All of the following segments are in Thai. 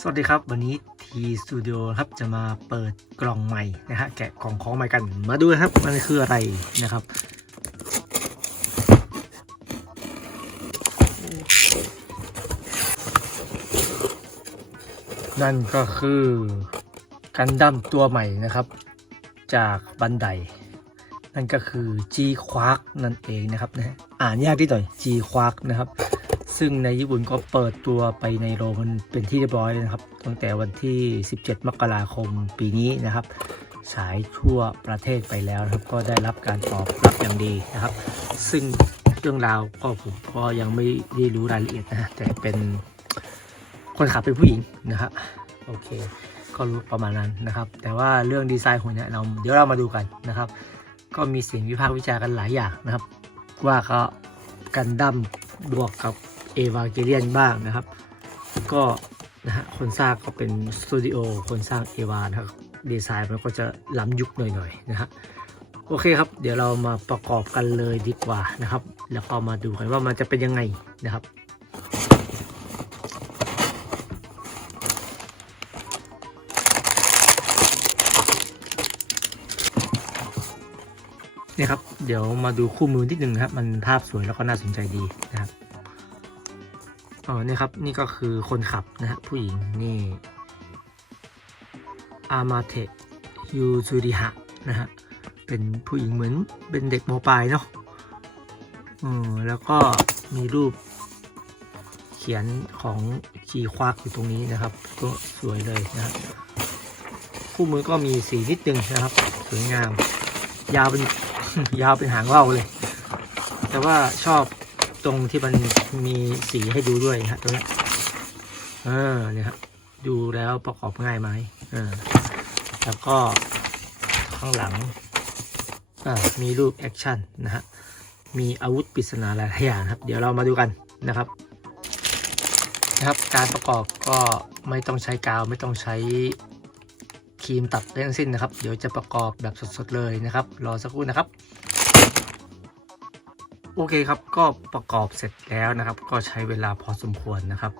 สวัสดีครับ วันนี้ทีสตูดิโอครับจะมาเปิดกล่องใหม่นะฮะแกะกล่องของใหม่กัน มาดูครับมันคืออะไรนะครับ นั่นก็คือกันดั้มตัวใหม่นะครับ จากบันได นั่นก็คือ G Quark นั่นเองนะครับนะฮะ อ่านยากที่หน่อย G Quark นะครับ ซึ่งในญี่ปุ่นก็เปิดตัวไปในโรงมันเป็นที่เรียบร้อยนะครับ ตั้งแต่วันที่ 17 มกราคมปีนี้นะครับ ฉายทั่วประเทศไปแล้วนะครับ ก็ได้รับการตอบรับอย่างดีนะครับ ซึ่งเรื่องราวก็ผมก็ยังไม่ได้รู้รายละเอียดนะแต่เป็นคนขับเป็นผู้หญิงนะฮะโอเค ก็รู้ประมาณนั้นนะครับ แต่ว่าเรื่องดีไซน์ของเนี่ยเราเดี๋ยวเรามาดูกันนะครับ ก็มีเสียงวิพากษ์วิจารณ์กันหลายอย่างนะครับ ว่าก็กันดั้มบวกกับเอวาเกเลียนบ้างนะครับ ก็นะฮะคนสร้างก็เป็นสตูดิโอคนสร้างเอวานะครับดีไซน์มันก็จะล้ำยุคหน่อยๆนะฮะโอเคครับ เดี๋ยวเรามาประกอบกันเลยดีกว่านะครับ แล้วก็มาดูกันว่ามันจะเป็นยังไงนะครับนี่ครับ เดี๋ยวมาดูคู่มือนิดนึงครับ มันภาพสวยแล้วก็น่าสนใจดีนะครับอ๋อเนี่ยครับ นี่ก็คือคนขับนะฮะผู้หญิงนี่อามาเทยูซูริฮะนะฮะเป็นผู้หญิงเหมือนเป็นเด็กมปลายเนาะอืมแล้วก็มีรูปเขียนของจีควักอยู่ตรงนี้นะครับ ก็สวยเลยนะครับคู่มือก็มีสีนิดนึงนะครับ สวยงาม ยาวเป็น ยาวเป็นหางว่าวเลย แต่ว่าชอบตรงที่มันมีสีให้ดูด้วยฮะตรงนี้เออเนี่ยครับดูแล้วประกอบง่ายไหมเออแล้วก็ข้างหลังอ่ามีรูปแอคชั่นนะฮะ มีอาวุธปริศนาหลายอย่างครับ เดี๋ยวเรามาดูกันนะครับ นะครับ การประกอบก็ไม่ต้องใช้กาวไม่ต้องใช้ ครีมตัดอะไรทั้งสิ้นนะครับ เดี๋ยวจะประกอบแบบสดๆเลยนะครับ รอสักครู่นะครับ โอเคครับก็ประกอบเสร็จแล้วนะครับ ก็ใช้เวลาพอสมควรนะครับ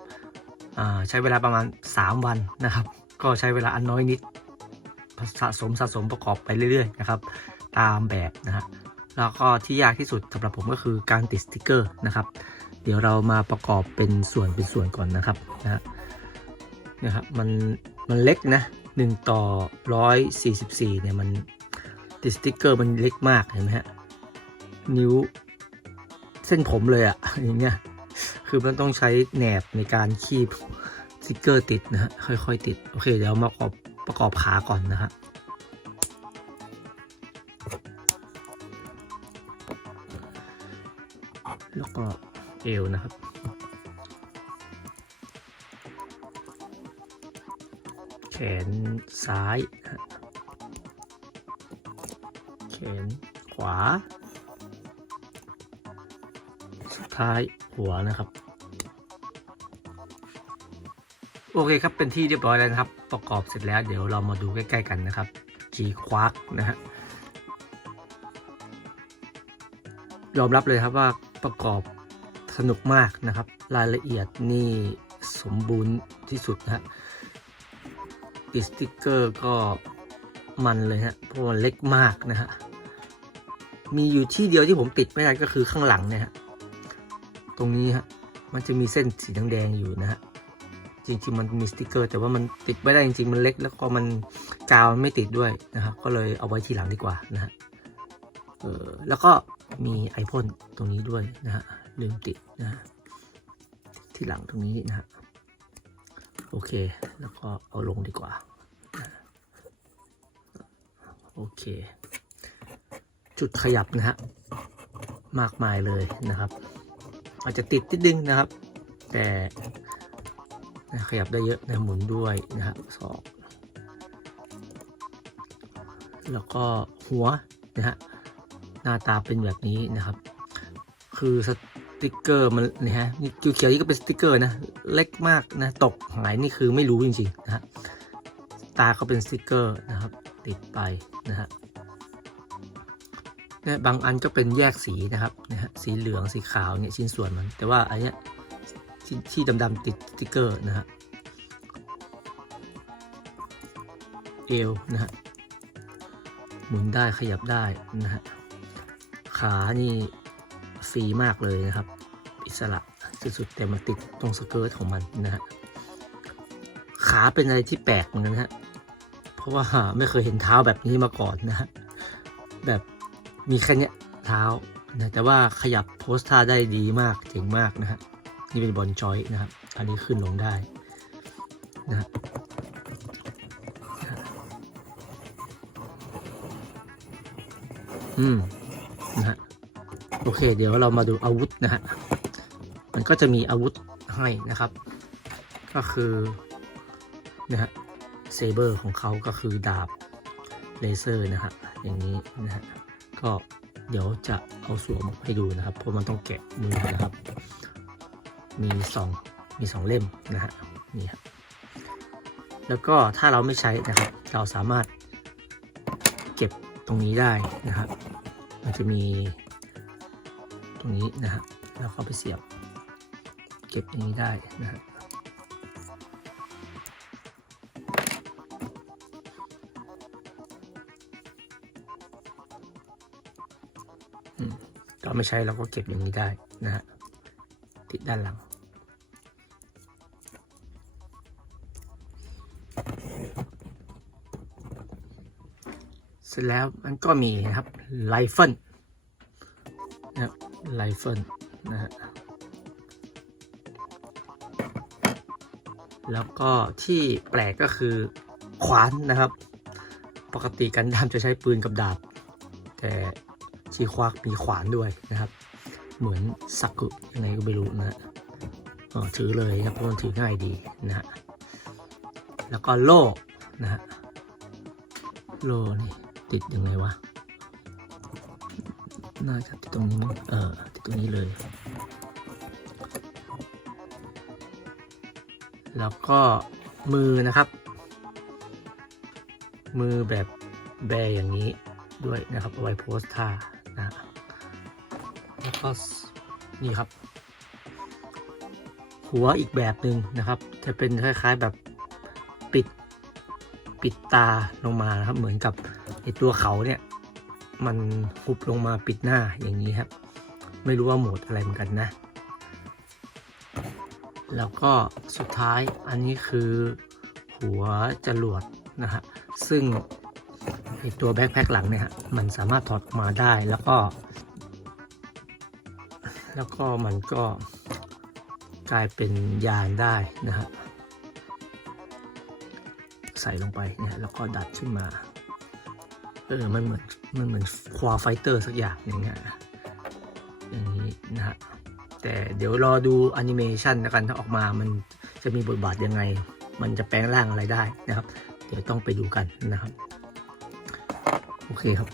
ใช้เวลาประมาณ 3 วันนะครับ ก็ใช้เวลาอันน้อยนิดสะสมสะสมประกอบไปเรื่อยๆนะครับ ตามแบบนะฮะแล้วก็ที่ยากที่สุดสำหรับผมก็คือการติดสติกเกอร์นะครับ เดี๋ยวเรามาประกอบเป็นส่วนเป็นส่วนก่อนนะครับนะฮะนะครับมันมันเล็กนะ หนึ่งต่อร้อยสี่สิบสี่เนี่ย มันติดสติกเกอร์มันเล็กมากเห็นไหมฮะ นิ้วเส้นผมเลยอะอย่างเงี้ย คือมันต้องใช้แหนบในการคีบสติ๊กเกอร์ติดนะฮะ ค่อยๆ ติด โอเค เดี๋ยวมาประกอบประกอบขาก่อนนะฮะแล้วก็เอวนะครับ นซ้าย แขนขวา สุดท้ายหัวนะครับ โอเคครับเป็นที่เรียบร้อยแล้วนะครับ ประกอบเสร็จแล้วเดี๋ยวเรามาดูใกล้ๆกันนะครับ G Quark นะฮะยอมรับเลยครับว่าประกอบสนุกมากนะครับ รายละเอียดนี่สมบูรณ์ที่สุดนะฮะ ติดสติกเกอร์ก็มันเลยฮะเพราะมันเล็กมากนะฮะมีอยู่ที่เดียวที่ผมติดไม่ได้ก็คือข้างหลังเนี่ยฮะตรงนี้ฮะมันจะมีเส้นสีแดงๆอยู่นะฮะจริงๆมันมีสติกเกอร์ แต่ว่ามันติดไม่ได้จริงๆมันเล็กแล้วก็มันกาวไม่ติดด้วยนะครับ ก็เลยเอาไว้ทีหลังดีกว่านะฮะเออแล้วก็มีไอพ่นตรงนี้ด้วยนะฮะลืมติดนะฮะที่หลังตรงนี้นะฮะ โอเค แล้วก็เอาลงดีกว่า โอเค จุดขยับนะฮะ มากมายเลยนะครับ อาจจะติดนิดนึงนะครับ แต่ขยับได้เยอะนะหมุนด้วยนะฮะสองแล้วก็หัวนะฮะหน้าตาเป็นแบบนี้นะครับ คือส ติกเกอร์มันนะฮะนี่เขียวๆนี่ก็เป็นสติกเกอร์นะ เล็กมากนะ ตกหายนี่คือไม่รู้จริงๆนะฮะ ตาก็เป็นสติกเกอร์นะครับ ติดไปนะฮะเนี่ยบางอันก็เป็นแยกสีนะครับนะฮะสีเหลืองสีขาวเนี่ยชิ้นส่วนมัน แต่ว่าอันเนี้ยที่ที่ดำๆติดสติ๊กเกอร์นะฮะเอวนะฮะหมุนได้ขยับได้นะฮะขานี่ ฟรีมากเลยนะครับ อิสระสุดๆแต่มันติดตรงสเกิร์ตของมันนะฮะขาเป็นอะไรที่แปลกเหมือนกันนฮะเพราะว่าไม่เคยเห็นเท้าแบบนี้มาก่อนนะฮะแบบมีแค่เนี้ยเท้านะแต่ว่าขยับโพสท่าได้ดีมากเจ๋งมากนะฮะนี่เป็นบอลจอยนะครับ อันนี้ขึ้นลงได้นะฮะอืมนะฮะ โอเค เดี๋ยวเรามาดูอาวุธนะฮะ มันก็จะมีอาวุธให้นะครับ ก็คือนะฮะเซเบอร์ของเขาก็คือดาบเลเซอร์นะฮะ อย่างนี้นะฮะ ก็เดี๋ยวจะเอาสวมให้ดูนะครับ เพราะมันต้องแกะมือนะครับ มีสองมีสองเล่มนะฮะ นี่ครับแล้วก็ถ้าเราไม่ใช้นะครับ เราสามารถเก็บตรงนี้ได้นะครับ มันจะมี ตรงนี้นะฮะแล้วเข้าไปเสียบ เก็บอย่างนี้ได้นะฮะอืมเราไม่ใช้เราก็เก็บอย่างนี้ได้นะฮะติดด้านหลัง เสร็จแล้วมันก็มีนะครับไลเฟิลน ไลเฟิลนะฮะแล้วก็ที่แปลกก็คือขวานนะครับ ปกติกันดามจะใช้ปืนกับดาบ แต่ชีควักมีขวานด้วยนะครับ เหมือนสักุยังไงก็ไม่รู้นะฮะอ๋อถือเลยครับเพราะมันถือง่ายดีนะฮะแล้วก็โล่นะฮะโล่นี่ติดยังไงวะ น่าจะติดตรงนี้มั้งเออติดตรงนี้เลย แล้วก็มือนะครับ มือแบบแบอย่างนี้ด้วยนะครับเอาไว้โพสท่านะแล้วก็นี่ครับ หัวอีกแบบหนึ่งนะครับ จะเป็นคล้ายๆแบบปิดปิดตาลงมานะครับ เหมือนกับไอตัวเขาเนี่ย มันหุบลงมาปิดหน้าอย่างนี้ครับ ไม่รู้ว่าโหมดอะไรเหมือนกันนะ แล้วก็สุดท้ายอันนี้คือหัวจรวดนะฮะซึ่งตัวแบ็คแพ็คหลังเนี่ยฮะมันสามารถถอดออกมาได้แล้วก็ แล้วก็มันก็กลายเป็นยานได้นะฮะใส่ลงไปเนี่ยแล้วก็ดัดขึ้นมา เออมันเหมือนมันเหมือนควาไฟเตอร์สักอย่างอย่งเงี้ยอย่างนี้นะฮะแต่เดี๋ยวรอดูแอนิเมชันแล้วกันถ้าออกมามันจะมีบทบาทยังไง มันจะแปลงร่างอะไรได้นะครับ เดี๋ยวต้องไปดูกันนะครับ โอเคครับ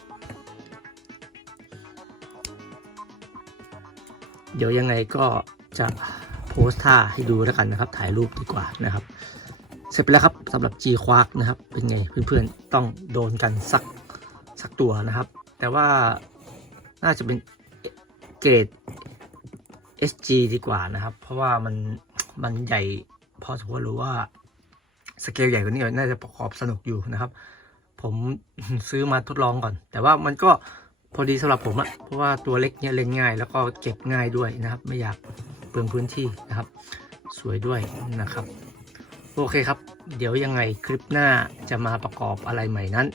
เดี๋ยวยังไงก็จะโพสท่าให้ดูแล้วกันนะครับ ถ่ายรูปดีกว่านะครับ เสร็จไปแล้วครับสำหรับ G ควากนะครับ เป็นไงเพื่อนๆ ต้องโดนกันสัก สักตัวนะครับ แต่ว่าน่าจะเป็นเกรด SG ดีกว่านะครับ เพราะว่ามันมันใหญ่พอสมควรรู้ว่าสเกลใหญ่กว่านี้น่าจะประกอบสนุกอยู่นะครับ ผมซื้อมาทดลองก่อน แต่ว่ามันก็พอดีสำหรับผมอะเพราะว่าตัวเล็กเนี่ยเล่นง่าย แล้วก็เก็บง่ายด้วยนะครับ ไม่อยากเปลืองพื้นที่นะครับ สวยด้วยนะครับ โอเคครับ เดี๋ยวยังไงคลิปหน้าจะมาประกอบอะไรใหม่นั้น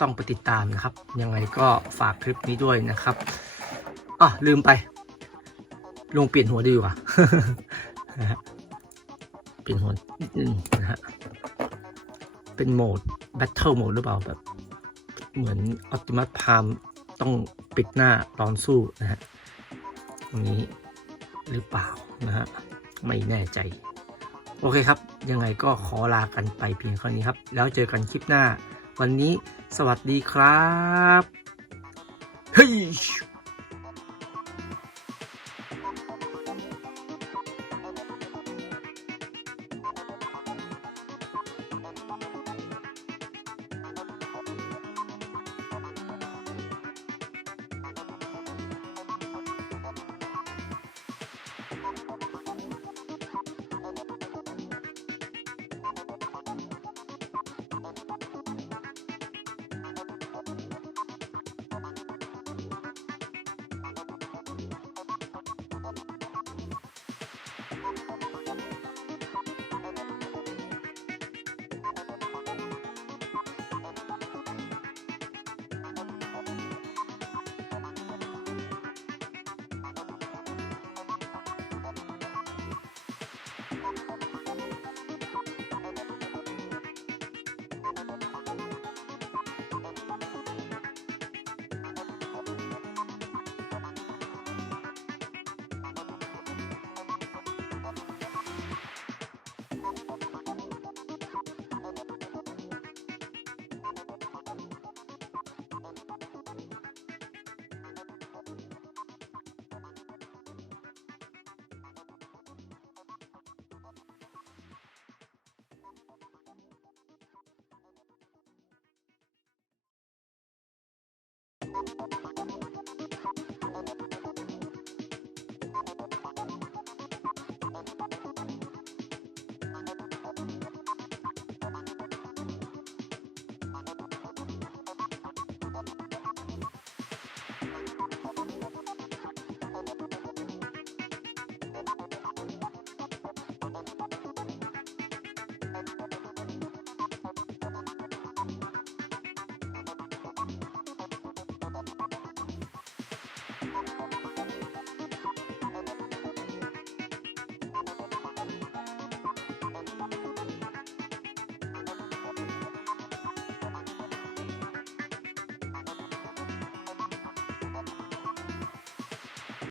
ต้องไปติดตามนะครับ ยังไงก็ฝากคลิปนี้ด้วยนะครับอะลืมไป ลงเปลี่ยนหัวดีกว่านะฮะเปลี่ยนหัวนิดนึงนะฮะเป็นโหมด Battle Mode หรือเปล่าแบบ เหมือน Optimus Prime ต้องปิดหน้าตอนสู้นะฮะตรงนี้หรือเปล่านะฮะไม่แน่ใจ โอเคครับ ยังไงก็ขอลากันไปเพียงเท่านี้ครับ แล้วเจอกันคลิปหน้า วันนี้ สวัสดีครับ เฮ้ย